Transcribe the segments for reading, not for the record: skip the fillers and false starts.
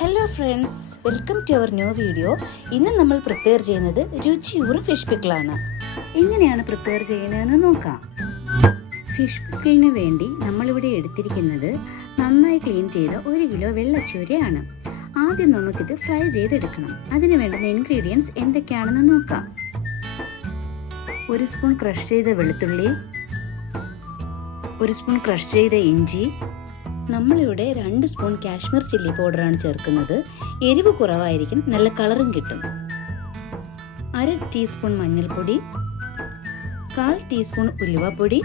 Hello friends, welcome to our new video. ഇന്ന് നമ്മൾ prepare ചെയ്യുന്നത് രുചിയൂറും ഫിഷ് പിക്കിളാണ്. എങ്ങനെയാണ് പ്രിപ്പയർ ചെയ്യുന്നതെന്ന് നോക്കാം. ഫിഷ് പിക്കിളിന് വേണ്ടി നമ്മളിവിടെ എടുത്തിരിക്കുന്നത് നന്നായി ക്ലീൻ ചെയ്ത 1 കിലോ വെള്ളച്ചൂരയാണ്. ആദ്യം നമുക്കിത് ഫ്രൈ ചെയ്തെടുക്കണം. അതിന് വേണ്ടുന്ന ഇൻഗ്രീഡിയൻസ് എന്തൊക്കെയാണെന്ന് നോക്കാം. 1 സ്പൂൺ ക്രഷ് ചെയ്ത വെളുത്തുള്ളി, 1 സ്പൂൺ ക്രഷ് ചെയ്ത ഇഞ്ചി. നമ്മളിവിടെ 2 സ്പൂൺ കാശ്മീർ ചില്ലി പൗഡറാണ് ചേർക്കുന്നത്. എരിവ് കുറവായിരിക്കും, നല്ല കളറും കിട്ടും. 1/2 ടീസ്പൂൺ മഞ്ഞൾപ്പൊടി, 1/4 ടീസ്പൂൺ ഉലുവപ്പൊടി,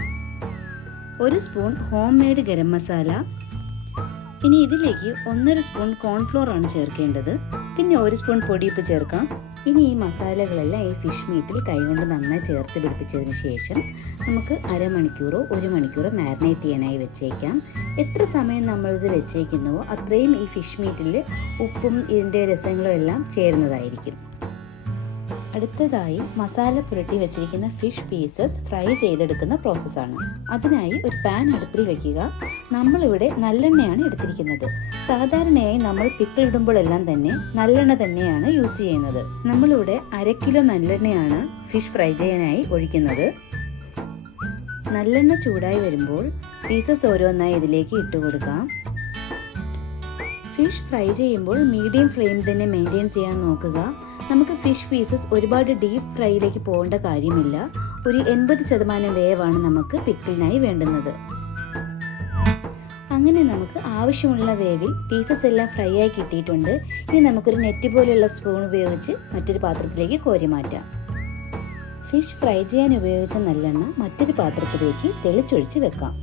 1 spoon homemade garam masala. ഇനി ഇതിലേക്ക് 1.5 സ്പൂൺ കോൺഫ്ലോർ ആണ് ചേർക്കേണ്ടത്. പിന്നെ 1 സ്പൂൺ പൊടിയുപ്പ് ചേർക്കാം. ഇനി ഈ മസാലകളെല്ലാം ഈ ഫിഷ് മീറ്റിൽ കൈകൊണ്ട് നന്നായി ചേർത്ത് പിടിപ്പിച്ചതിന് ശേഷം നമുക്ക് അരമണിക്കൂറോ 1 മണിക്കൂറോ മാരിനേറ്റ് ചെയ്യാനായി വെച്ചേക്കാം. എത്ര സമയം നമ്മളിത് വെച്ചേക്കുന്നുവോ അത്രയും ഈ ഫിഷ് മീറ്റിൽ ഉപ്പും ഇതിൻ്റെ രസങ്ങളും എല്ലാം ചേരുന്നതായിരിക്കും. അടുത്തതായി മസാല പുരട്ടി വെച്ചിരിക്കുന്ന ഫിഷ് പീസസ് ഫ്രൈ ചെയ്തെടുക്കുന്ന പ്രോസസ്സാണ്. അതിനായി ഒരു പാൻ അടുപ്പിൽ വെക്കുക. നമ്മളിവിടെ നല്ലെണ്ണയാണ് എടുത്തിരിക്കുന്നത്. സാധാരണയായി നമ്മൾ പിക്കിൾ ഇടുമ്പോഴെല്ലാം തന്നെ നല്ലെണ്ണ തന്നെയാണ് യൂസ് ചെയ്യുന്നത്. നമ്മളിവിടെ 1/2 കിലോ നല്ലെണ്ണയാണ് ഫിഷ് ഫ്രൈ ചെയ്യാനായി ഒഴിക്കുന്നത്. നല്ലെണ്ണ ചൂടായി വരുമ്പോൾ പീസസ് ഓരോന്നായി ഇതിലേക്ക് ഇട്ട് കൊടുക്കാം. ഫിഷ് ഫ്രൈ ചെയ്യുമ്പോൾ മീഡിയം ഫ്ലെയിം തന്നെ മെയിൻറ്റെയിൻ ചെയ്യാൻ നോക്കുക. നമുക്ക് ഫിഷ് പീസസ് ഒരുപാട് ഡീപ്പ് ഫ്രൈയിലേക്ക് പോകേണ്ട കാര്യമില്ല. ഒരു 80% വേവാണ് നമുക്ക് പിക്കിളിനായി വേണ്ടുന്നത്. അങ്ങനെ നമുക്ക് ആവശ്യമുള്ള വേവിൽ പീസസ് എല്ലാം ഫ്രൈ ആയി കിട്ടിയിട്ടുണ്ട്. ഇനി നമുക്കൊരു നെറ്റ് പോലെയുള്ള സ്പൂൺ ഉപയോഗിച്ച് മറ്റൊരു പാത്രത്തിലേക്ക് കോരി മാറ്റാം. ഫിഷ് ഫ്രൈ ചെയ്യാൻ ഉപയോഗിച്ച നല്ലെണ്ണ മറ്റൊരു പാത്രത്തിലേക്ക് തെളിച്ചൊഴിച്ച് വെക്കാം.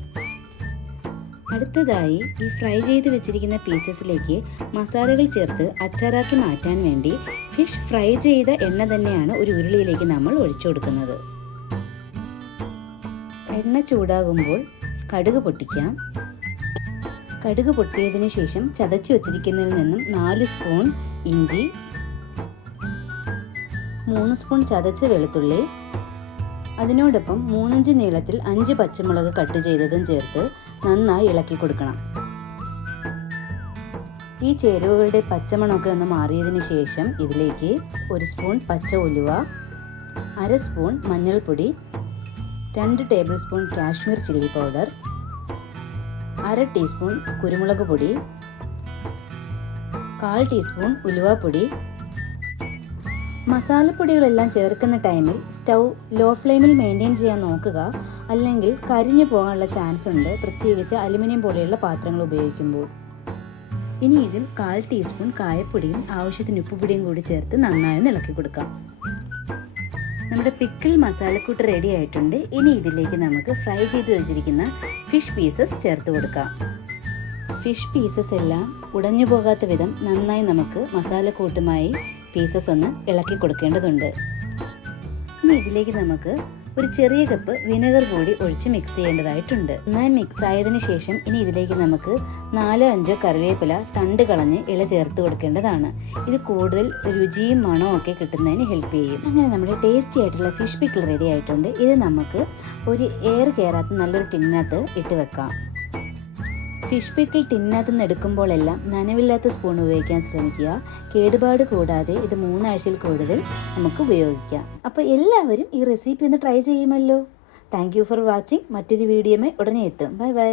അടുത്തതായി ഈ ഫ്രൈ ചെയ്ത് വെച്ചിരിക്കുന്ന പീസസിലേക്ക് മസാലകൾ ചേർത്ത് അച്ചാറാക്കി മാറ്റാൻ വേണ്ടി ഫിഷ് ഫ്രൈ ചെയ്ത എണ്ണ തന്നെയാണ് ഒരു ഉരുളിയിലേക്ക് നമ്മൾ ഒഴിച്ചു കൊടുക്കുന്നത്. എണ്ണ ചൂടാകുമ്പോൾ കടുക് പൊട്ടിക്കാം. കടുക് പൊട്ടിയതിന് ശേഷം ചതച്ച് വെച്ചിരിക്കുന്നതിൽ നിന്നും 4 സ്പൂൺ ഇഞ്ചി, 3 സ്പൂൺ ചതച്ച വെളുത്തുള്ളി, അതിനോടൊപ്പം 3 ഇഞ്ച് നീളത്തിൽ 5 പച്ചമുളക് കട്ട് ചെയ്തതും ചേർത്ത് നന്നായി ഇളക്കി കൊടുക്കണം. ഈ ചേരുവകളുടെ പച്ചമണമൊക്കെ ഒന്ന് മാറിയതിന് ശേഷം ഇതിലേക്ക് 1 സ്പൂൺ പച്ച ഉലുവ, 1/2 സ്പൂൺ മഞ്ഞൾപ്പൊടി, 2 table spoon Kashmir chilli powder, 1/2 teaspoon കുരുമുളക് പൊടി, 1/4 ടീസ്പൂൺ ഉലുവപ്പൊടി. മസാലപ്പൊടികളെല്ലാം ചേർക്കുന്ന ടൈമിൽ സ്റ്റൗ ലോ ഫ്ലെയിമിൽ മെയിൻറ്റെയിൻ ചെയ്യാൻ നോക്കുക. അല്ലെങ്കിൽ കരിഞ്ഞു പോകാനുള്ള ചാൻസ് ഉണ്ട്, പ്രത്യേകിച്ച് അലുമിനിയം പോലെയുള്ള പാത്രങ്ങൾ ഉപയോഗിക്കുമ്പോൾ. ഇനി ഇതിൽ 1/4 ടീസ്പൂൺ കായപ്പൊടിയും ആവശ്യത്തിന് ഉപ്പുപൊടിയും കൂടി ചേർത്ത് നന്നായി ഇളക്കി കൊടുക്കാം. നമ്മുടെ പിക്കിൾ മസാലക്കൂട്ട് റെഡി ആയിട്ടുണ്ട്. ഇനി ഇതിലേക്ക് നമുക്ക് ഫ്രൈ ചെയ്ത് വെച്ചിരിക്കുന്ന ഫിഷ് പീസസ് ചേർത്ത് കൊടുക്കാം. ഫിഷ് പീസസ് എല്ലാം ഉടഞ്ഞു പോകാത്ത വിധം നന്നായി നമുക്ക് മസാലക്കൂട്ടുമായി പീസസ് ഒന്ന് ഇളക്കി കൊടുക്കേണ്ടതുണ്ട്. ഇനി ഇതിലേക്ക് നമുക്ക് ഒരു ചെറിയ കപ്പ് വിനെഗർ കൂടി ഒഴിച്ച് മിക്സ് ചെയ്യേണ്ടതായിട്ടുണ്ട്. നന്നായി മിക്സ് ആയതിനു ശേഷം ഇനി ഇതിലേക്ക് നമുക്ക് 4-5 കറിവേപ്പില തണ്ട് കളഞ്ഞ് ഇല ചേർത്ത് കൊടുക്കേണ്ടതാണ്. ഇത് കൂടുതൽ രുചിയും മണവും ഒക്കെ കിട്ടുന്നതിന് ഹെൽപ്പ് ചെയ്യും. അങ്ങനെ നമ്മുടെ ടേസ്റ്റി ആയിട്ടുള്ള ഫിഷ് പിക്കിൾ റെഡി ആയിട്ടുണ്ട്. ഇത് നമുക്ക് ഒരു എയർ കയറാത്ത നല്ലൊരു ടിന്നിനകത്ത് ഇട്ട് വെക്കാം. ഫിഷ് പിക്കിൾ ടിന്നിനകത്ത് നിന്ന് എടുക്കുമ്പോഴെല്ലാം നനവില്ലാത്ത സ്പൂൺ ഉപയോഗിക്കാൻ ശ്രമിക്കുക. കേടുപാട് കൂടാതെ ഇത് 3 ആഴ്ചയിൽ കൂടുതൽ നമുക്ക് ഉപയോഗിക്കാം. അപ്പോൾ എല്ലാവരും ഈ റെസിപ്പി ഒന്ന് ട്രൈ ചെയ്യുമല്ലോ. Thank you for watching. മറ്റൊരു വീഡിയോയുമായി ഉടനെ എത്തും. Bye bye.